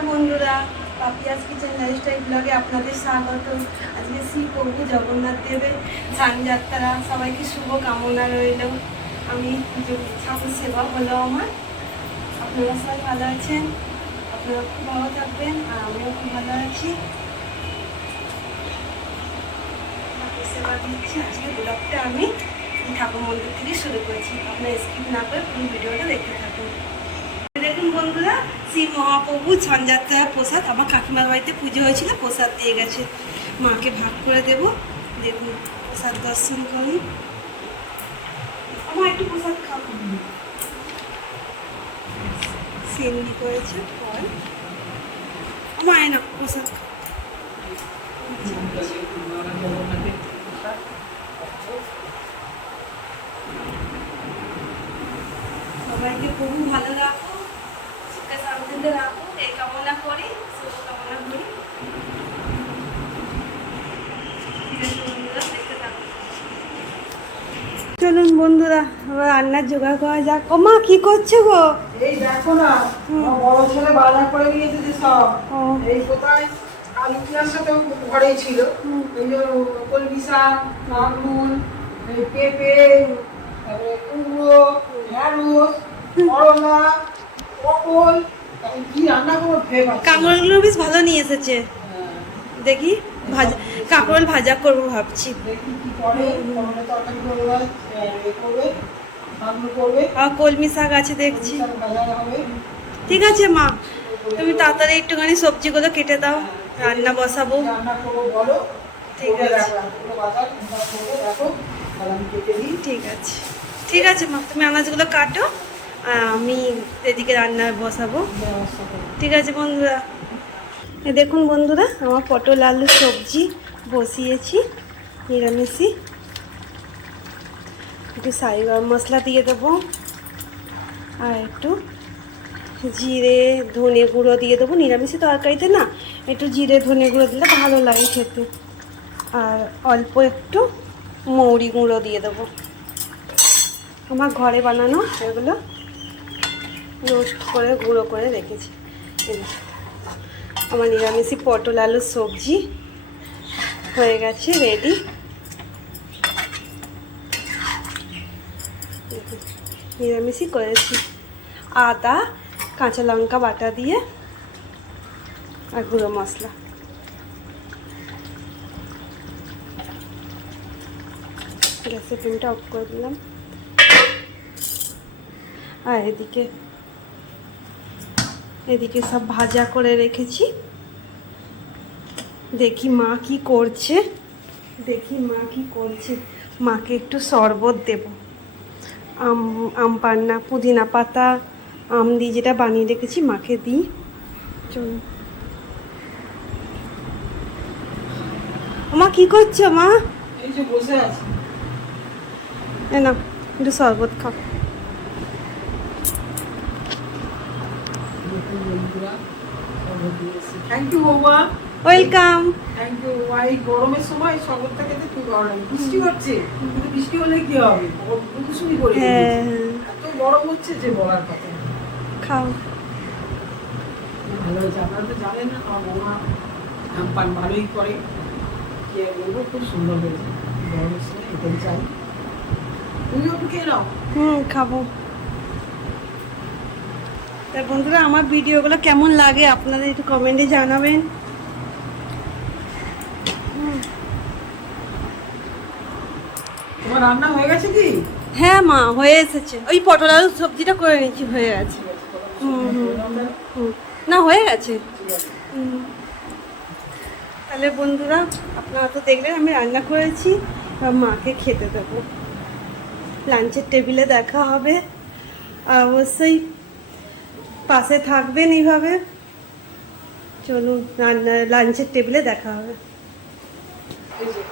নমস্কার বন্ধুরা, Papiya's kitchen lifestyle ব্লগে আপনাদের স্বাগত। আজকে শ্রী প্রভু জগন্নাথ দেবের স্নানযাত্রা, সবাইকে শুভ কামনা রইল। আমি ঠাকুর সেবা হলো আমার। আপনারা সবাই ভালো আছেন, আপনারা খুব ভালো থাকবেন, আর আমিও খুব ভালো আছি। ঠাকুর সেবা দিচ্ছি। আজকে ব্লগটা আমি ঠাকুর মন্দির থেকে শুরু করেছি। আপনারা স্কিপ না করে পুরো ভিডিওটা দেখতে থাকুন। দেখুন বন্ধুরা, শ্রী মহাপ্রভু স্নানযাত্রার প্রসাদ আমার কাকিমার বাড়িতে পুজো হয়েছিল, প্রসাদ দিয়ে গেছে, মাকে ভাগ করে দেব। দেখুন প্রসাদ দর্শন করি। আমার একটু প্রসাদ খাবো। সেন্ডি করেছে ফল, আমার আয় না প্রসাদ খাবো। সবাইকে প্রভু ভালো রাখো, সুখে শান্তিতে রাখো, এই কামনা করি, শুভ কামনা করি। চলুন বন্ধুরা, আবার রান্নার জোগাড় করা যাক। ও মা, কি করছো গো? এই দেখো না, আমার বড় ছেলে বাজার করে নিয়েছে যে সব। এই কোথায় আলু পেঁয়াজ সাথে ঘরেই ছিল। এই যে কলমি শাক, আঙুর, এই পেঁপে, তারপরে কুমড়ো, ঢেঁড়স, করলা, পটল, আমি কি রান্না করবো ভেবে পাচ্ছি না। কাঁকরোলগুলো বেশ ভালো নিয়ে এসেছে। হ্যাঁ, দেখি ভাজা, কাঁকরোল ভাজা করবো ভাবছি। দেখি কি করে, টমেটো তরকারি করবে, এ করবে, আঙুর করবে, আর কলমি শাক আছে দেখছি। কলমি শাক ভাজা হবে। ঠিক আছে মা, তুমি তাড়াতাড়ি একটুখানি সবজিগুলো কেটে দাও, রান্না বসাবো। রান্না করবো বলো। ঠিক আছে, ঠিক আছে, ঠিক আছে মা, তুমি আনাজগুলো কাটো আর আমি এদিকে রান্না বসাবো। ঠিক আছে বন্ধুরা, এই দেখুন বন্ধুরা, আমার পটল আলু সবজি বসিয়েছি নিরামিষি। একটু সাই গরম মশলা দিয়ে দেবো, আর একটু জিরে ধনে গুঁড়ো দিয়ে দেবো। নিরামিষি তরকারিতে না একটু জিরে ধনে গুঁড়ো দিলে ভালো লাগে খেতে। আর অল্প একটু মৌরি গুঁড়ো দিয়ে দেবো। আমার ঘরে বানানো এগুলো রোস্ট করে গুঁড়ো করে রেখেছি। আমার নিরামিষি পটল আলুর সবজি হয়ে গেছে, রেডি। নিরামিষই করেছি, আদা কাঁচা লঙ্কা বাটা দিয়ে আর গুঁড়ো মশলা। গ্যাসের ফ্লেমটা অফ করে দিলাম। আর এদিকে সব ভাজা করে রেখেছি। দেখি মা কি করছে, মাকে একটু শরবত দেব। আম পান্না, পুদিনা পাতা, আম দিয়ে যেটা বানিয়ে রেখেছি, মাকে দিই। চলুন। মা কি করছো মা? এই যে বসে আছি। না, একটু শরবত খাও। থ্যাংক ইউ বৌমা। ওয়েলকাম। Thank you. এই গরমের সময় শরবতটা খেতে খুব ভালো লাগে। বৃষ্টি হচ্ছে, কিন্তু বৃষ্টি হলে কি হবে, কুসুমি করে হ্যাঁ, এত গরম হচ্ছে যে বলার কথা না। খাও। ভালো হয়েছে। আপনারা তো জানেন না, আমার বৌমা আম পান ভালোই করে। কি আর বলবো, খুব সুন্দর হয়েছে। গরমের সময় এটাই চাই। তুমিও একটু খেয়ে নাও। খাবো। তা বন্ধুরা, আমার ভিডিওগুলো কেমন লাগে আপনাদের একটু কমেন্টে জানাবেন। তোমার রান্না হয়ে গেছে কি? হ্যাঁ মা, হয়ে এসেছে। ওই পটল আলুর সবজিটা করে নিচ্ছি, হয়ে গেছে। না, হয়ে গেছে। তাহলে বন্ধুরা, আপনারা তো দেখলেন আমি রান্না করেছি, এবার মাকে খেতে দেবো। লাঞ্চের টেবিলে দেখা হবে, আর অবশ্যই পাশে থাকবেন এইভাবে। চলুন, লাঞ্চের টেবিলে দেখা হবে। এই যে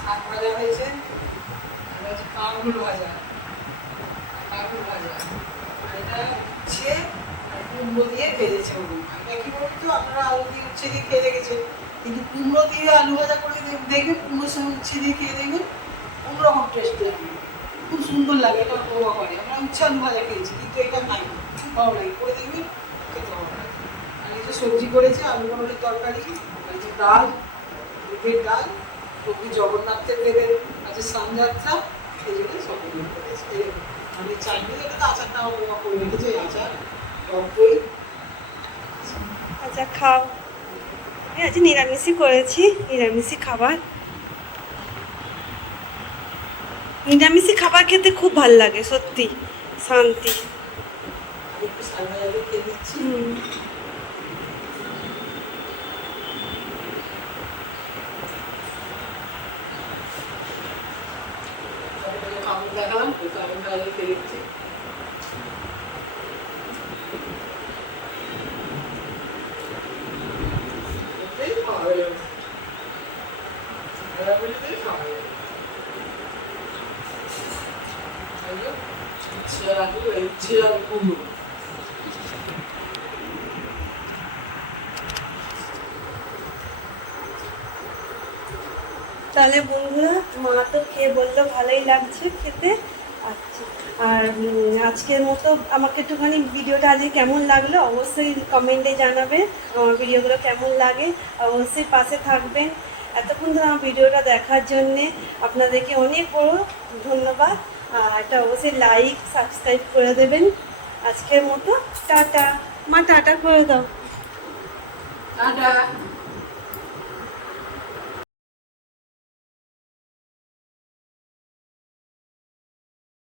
শাক ভাজা হয়েছে, আর হচ্ছে কাঁকরোল ভাজা, আর এটা উচ্ছে আর কুমড়ো দিয়ে ভেজেছে ওগুলো। এটা কি বলতো, আপনারা আলু দিয়ে উচ্ছে দিয়ে খেয়ে দেখেছেন, কিন্তু কুমড়ো দিয়ে আলু ভাজা করে দেখবেন, কুমড়োর সঙ্গে উচ্ছে দিয়ে খেয়ে দেখবেন, অন্যরকম টেস্ট লাগবে, খুব সুন্দর লাগে। এটা বৌমা করে। আমরা উচ্ছে আলু ভাজা খেয়েছি, কিন্তু এটা খাই না, খুব ভালো লাগে, করে দেখবেন, খেতে ভালো লাগে। যে সবজি করেছে, আলু পটলের তরকারি, এই যে ডাল, মুগের ডাল, কবি জগন্নাথের দেবের আজকে স্নানযাত্রা, এই জন্য সব কিছু করেছে। আমি চাটনি, এটা তো আচারটা আমার বাবা করে রেখেছে, এই আচার, টক দই। আচ্ছা খাও। আমি আজ নিরামিষই করেছি, নিরামিষই খাবার। নিরামিষই খাবার খেতে খুব ভাল লাগে, সত্যি শান্তি। আমি একটু সালভাজারে খেয়ে দিচ্ছি। কামড় দেখালাম, ওই কামড়টা খেয়ে দিচ্ছি। ওটাই খাওয়া হয়ে যাবে। খাওয়া হয়ে যাবে, খাওয়া হয়ে যাবে। উচ্ছে আর আলু, এই উচ্ছে আর কুমড়ো। তাহলে বন্ধুরা, মা তো খেয়ে বললো ভালোই লাগছে খেতে। আচ্ছা, আর আজকের মতো আমাকে একটুখানি ভিডিওটা আজকে কেমন লাগলো অবশ্যই কমেন্টে জানাবে। আমার ভিডিওগুলো কেমন লাগে অবশ্যই পাশে থাকবেন। এতক্ষণ ধরে আমার ভিডিওটা দেখার জন্যে আপনাদেরকে অনেক বড় ধন্যবাদ। আর এটা অবশ্যই লাইক সাবস্ক্রাইব করে দেবেন। আজকের মতো টাটা। মা টাটা করে দাও। টাটা।